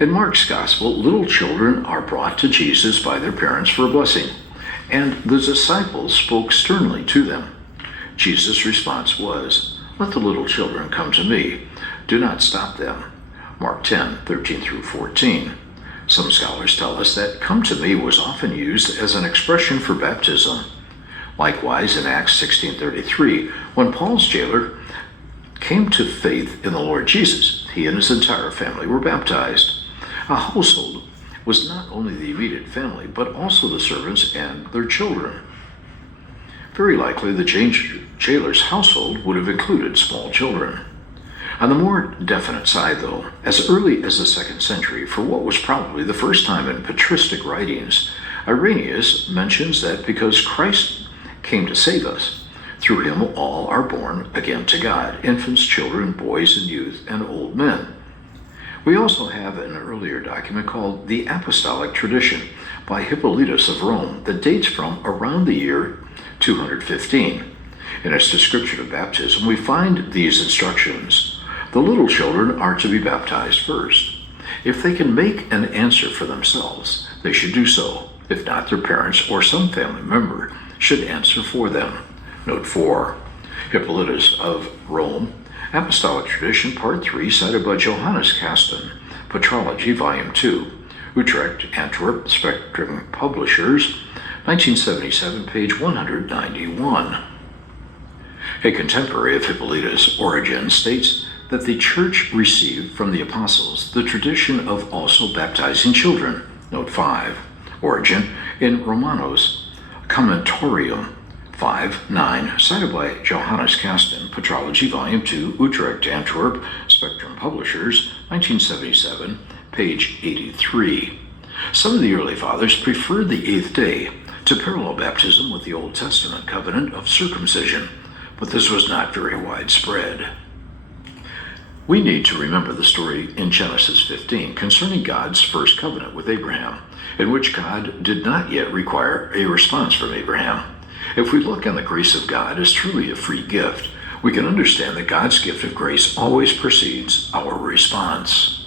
In Mark's Gospel, little children are brought to Jesus by their parents for a blessing, and the disciples spoke sternly to them. Jesus' response was, "Let the little children come to me. Do not stop them." Mark 10:13 through 14. Some scholars tell us that "come to me" was often used as an expression for baptism. Likewise, in Acts 16:33, when Paul's jailer came to faith in the Lord Jesus, he and his entire family were baptized. A household was not only the immediate family, but also the servants and their children. Very likely, the jailer's household would have included small children. On the more definite side, though, as early as the 2nd century, for what was probably the first time in patristic writings, Irenaeus mentions that because Christ came to save us, through him all are born again to God, infants, children, boys and youth, and old men. We also have an earlier document called the Apostolic Tradition by Hippolytus of Rome that dates from around the year 215. In its description of baptism, we find these instructions. The little children are to be baptized first. If they can make an answer for themselves, they should do so. If not, their parents or some family member should answer for them. Note 4. Hippolytus of Rome, Apostolic Tradition, Part 3, cited by Johannes Kasten, Patrology, Volume 2, Utrecht, Antwerp, Spectrum Publishers, 1977, page 191. A contemporary of Hippolytus, Origen, states that the Church received from the apostles the tradition of also baptizing children. Note 5. Origen in Romanos Commentorium 5:9, cited by Johannes Kasten, Patrology, Volume 2, Utrecht, Antwerp, Spectrum Publishers, 1977, page 83. Some of the early fathers preferred the 8th day to parallel baptism with the Old Testament covenant of circumcision, but this was not very widespread. We need to remember the story in Genesis 15 concerning God's first covenant with Abraham, in which God did not yet require a response from Abraham. If we look on the grace of God as truly a free gift, we can understand that God's gift of grace always precedes our response.